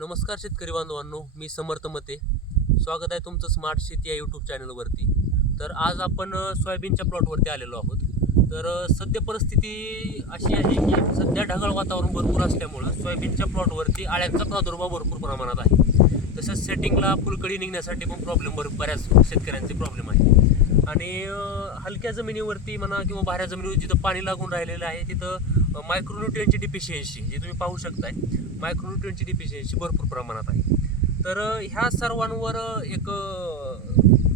नमस्कार शेतकरी बांधवांनो मी समर्थ मते. स्वागत आहे तुमचं स्मार्ट शेती या यूट्यूब चॅनलवरती तर आज आपण सोयाबीनच्या प्लॉटवरती आलेलो आहोत. तर सध्या सद्य परिस्थिती अशी आहे की सध्या ढगाळ वातावरण भरपूर असल्यामुळं सोयाबीनच्या प्लॉटवरती आळ्यांचा प्रादुर्भाव भरपूर प्रमाणात आहे. तसंच सेटिंगला फुलकडी निघण्यासाठी पण प्रॉब्लेम भर बऱ्याच शेतकऱ्यांचे प्रॉब्लेम आहे आणि हलक्या जमिनीवरती म्हणा किंवा भाऱ्या जमिनीवर जिथं पाणी लागून राहिलेलं आहे तिथं मायक्रोन्युट्रियनची डिफिशियन्सी जे तुम्ही पाहू शकताय मायक्रोन्युट्रियनची डिफिशियन्सी भरपूर प्रमाणात आहे. तर ह्या सर्वांवर एक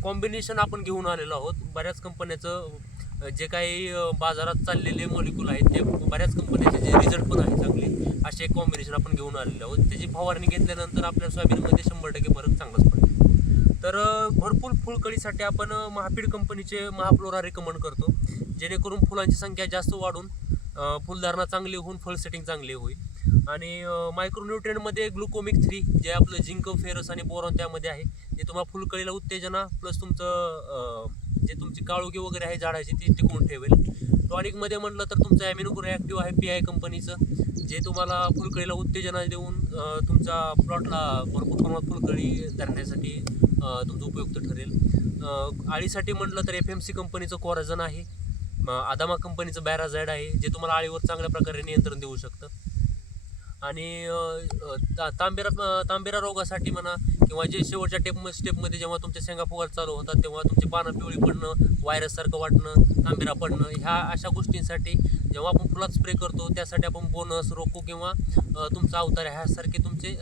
कॉम्बिनेशन आपण घेऊन आलेलो आहोत. बऱ्याच कंपन्याचं जे काही बाजारात चाललेले मॉलिक्यूल आहेत ते बऱ्याच कंपन्याचे जे रिझल्ट पण आहेत चांगले असे एक कॉम्बिनेशन आपण घेऊन आलेलो आहोत. त्याची फवारणी घेतल्यानंतर आपल्या सोयाबीनमध्ये शंभर टक्के फरक चांगलाच पडतो. तर भरपूर फुलकळीसाठी आपण महापीड कंपनीचे महाफ्लोरा रेकमेंड करतो. जेणेकरून फुलांची संख्या जास्त वाढून फुलधारणा चांगली होऊन फळ सेटिंग चांगली होईल. आणि मायक्रोन्युट्रियनमध्ये ग्लुकोमिक थ्री जे आपलं झिंक फेरस आणि बोरॉन त्यामध्ये आहे जे तुम्हाला फुलकळीला उत्तेजना प्लस तुमचं जे तुमची काळोगी वगैरे आहे झाडाची ती टिकवून ठेवेल. टॉनिकमध्ये म्हटलं तर तुमचं ॲमिनो रिॲक्टिव्ह आहे पी आय कंपनीचं जे तुम्हाला फुलकळीला उत्तेजना देऊन तुमच्या प्लॉटला भरपूर प्रमाणात फुलकळी धरण्यासाठी तुमचं उपयुक्त ठरेल. आळीसाठी म्हटलं तर एफ एम सी कंपनीचं कोराझन आहे. आदामा कंपनीचं बॅराझाईड आहे जे तुम्हाला आळीवर चांगल्या प्रकारे नियंत्रण देऊ शकतं. आणि ता- तांबेरा तांबेरा रोगासाठी म्हणा किंवा जे शेवटच्या टेप स्टेपमध्ये जेव्हा तुमच्या शेंगा फुगार चालू होतात तेव्हा तुमची पानं पिवळी पडणं व्हायरससारखं वाटणं तांबेरा पडणं ह्या अशा गोष्टींसाठी जेव्हा आपण फुलात स्प्रे करतो त्यासाठी आपण बोनस रोको किंवा तुमचा अवतार ह्यासारखे तुमचे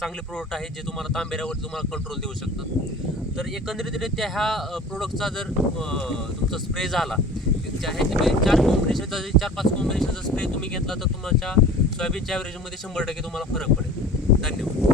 चांगले प्रोडक्ट आहेत जे तुम्हाला तांबेऱ्यावर तुम्हाला कंट्रोल देऊ शकतात. तर एकंदरीतरित्या ह्या प्रोडक्टचा जर तुमचा स्प्रे झाला म्हणजे चार कॉम्बिनेशनचा चार पाच कॉम्बिनेशनचा स्प्रे तुम्ही घेतला तर तुमच्या सोयाबीनच्या ॲव्हरेजमध्ये शंभर टक्के तुम्हाला फरक पडेल. धन्यवाद.